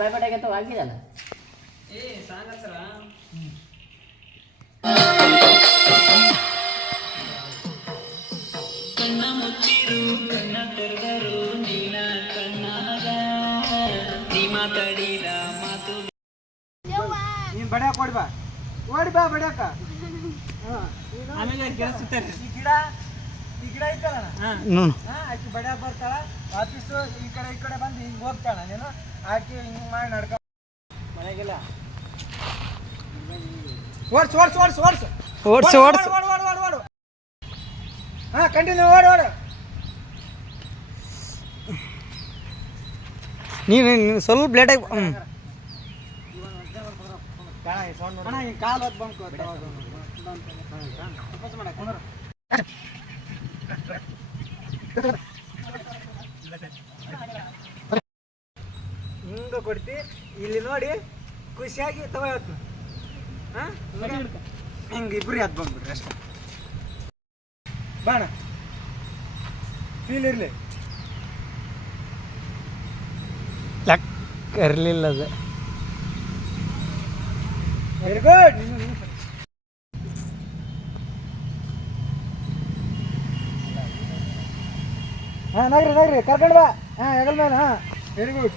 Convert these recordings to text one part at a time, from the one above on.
ಭಯಪಟ್ಟಾಗತ್ತ ಆಗಿದಲ್ಲ ಏ ಕಣ್ಣ ಮುಚ್ಚಿರು ಕಣ್ಣ ತೆರೆದರು ನೀನ ಕಣ್ಣಾಗ ನೀ ಮಾತಾಡಿದ ಮಾತು ನೀನ್ ಬಡ್ಯಾಕ ಓಡಿ ಬಾ. ಓಡಿ ಬಾ ಬಡಿಯಾಕ. ಆಮೇಲೆ ಈ ಗಿಡ ಈ ಗಿಡ ಐತಲ್ಲ? ಹ್ಞೂ. ಹಾ ಆಕಿ ಬಡಿಯಾಕ ಬರ್ತಾಳ ವಾಪಸ್ ಈ ಕಡೆ ಈ ಕಡೆ ಬಂದು ಹಿಂಗೆ ಹೋಗ್ತಾಳ ನೀನು ಆಕಿ ಹಿಂಗೆ ಮಾಡಿ ನಡ್ಕ ಮನೆಗಿಲ್ಲ. ಓಡ್ಸ್ ಓಡ್ಸ್ ಓಡ್ಸ್ ಓಡ್ಸ್. Odds odds. ಓಡು ಓಡು ಓಡು ಓಡು. ಹಾ ಕಂಟಿನ್ಯೂ ಓಡು ಓಡು. ನೀನು ಸ್ವಲ್ಪ ಲೇಟಾಗಿ ಹ್ಞೂ ಕಾಲ್ ಹೊತ್ತು ಬಂಕು ಮಾಡಕ್ಕೆ ಹಿಂಗ ಕೊಡ್ತಿ ಇಲ್ಲಿ ನೋಡಿ ಖುಷಿಯಾಗಿ ತಗೋತ್ ಹಿಂಗ? ಇಬ್ರು ಎದ್ದು ಬಂದ್ಬಿಡ್ರಿ ಅಷ್ಟ. ಬಾಣ. ಫೀಲ್ ಇರ್ಲಿ. ಲಕ್ ಇರ್ಲಿಲ್ಲ ಅದು. ವೆರಿ ಗುಡ್ ಹಾ ನಗ್ರಿ ನಗ್ರಿ ಕರ್ಕೊಂಡು ಬಾ. ಹಾಂ ಹೆಗಲ್ ಮೇಲೆ ಹಾಂ. Very good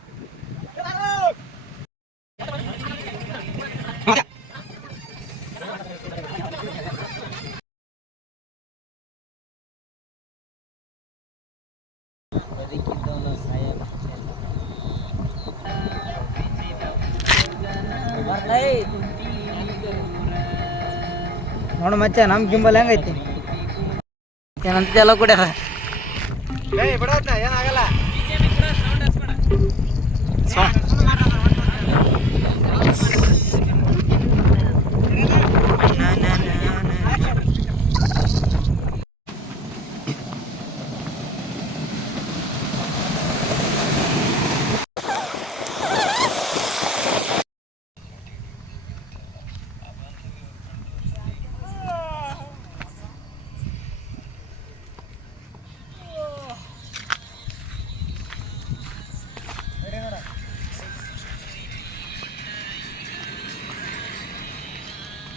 ನೋಡು ಮಚ್ಚ ನಮ್ಮ ಗಿಂಬಲ್ ಹೆಂಗೈತಿ? ಏನಂತ ಎಲ್ಲ ಕೊಡ್ಯಾರ ಏನಾಗಲ್ಲ.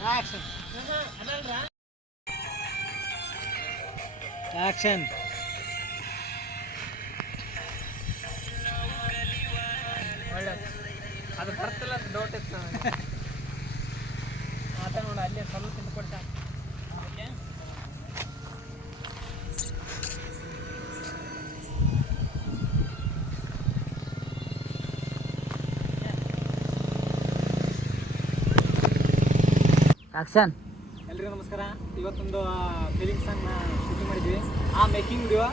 ಆಕ್ಷನ್ ಅದು ಆಕ್ಷನ್. ಎಲ್ರಿಗೂ ನಮಸ್ಕಾರ. ಇವತ್ತೊಂದು ಫೀಲಿಂಗ್ಸ್ ಅನ್ನ ಶೂಟಿಂಗ್ ಮಾಡಿದ್ವಿ. ಆ ಮೇಕಿಂಗ್ ವಿಡಿಯೋ